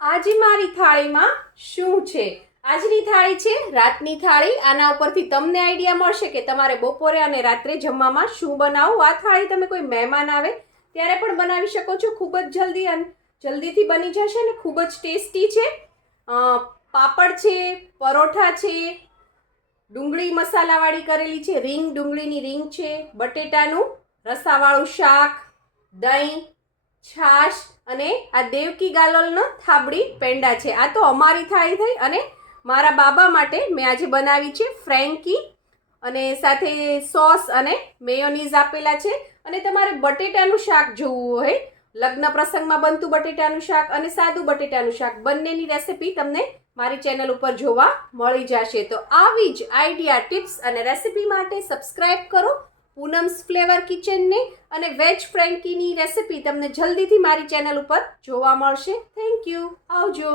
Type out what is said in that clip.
આજે મારી થાળીમાં શું છે? આજની થાળી છે રાતની થાળી. આના ઉપરથી તમને આઈડિયા મળશે કે તમારે બપોરે અને રાત્રે જમવામાં શું બનાવવું. આ થાળી તમે કોઈ મહેમાન આવે ત્યારે પણ બનાવી શકો છો. ખૂબ જ જલ્દીથી બની જશે ને ખૂબ જ ટેસ્ટી છે. પાપડ છે, પરોઠા છે, ડુંગળી મસાલાવાળી કરેલી છે, રીંગ, ડુંગળીની રીંગ છે, બટેટાનું રસાવાળું શાક, દહીં, છાશ અને આ દેવકી ગાલોલનો થાબડી પેંડા છે. આ તો અમારી થાળી થઈ. અને મારા બાબા માટે મેં આજે બનાવી છે ફ્રેન્કી, અને સાથે સોસ અને મેયોનીઝ આપેલા છે. અને તમારે બટેટાનું શાક જોવું હોય, લગ્ન પ્રસંગમાં બનતું બટેટાનું શાક અને સાદું બટેટાનું શાક, બંનેની રેસિપી તમને મારી ચેનલ ઉપર જોવા મળી જશે. તો આવી જ આઈડિયા, ટિપ્સ અને રેસિપી માટે સબસ્ક્રાઇબ કરો પૂનમ્સ ફ્લેવર કિચનને. અને વેજ ફ્રેન્કીની રેસિપી તમને જલ્દીથી મારી ચેનલ ઉપર જોવા મળશે. Thank you. આવજો.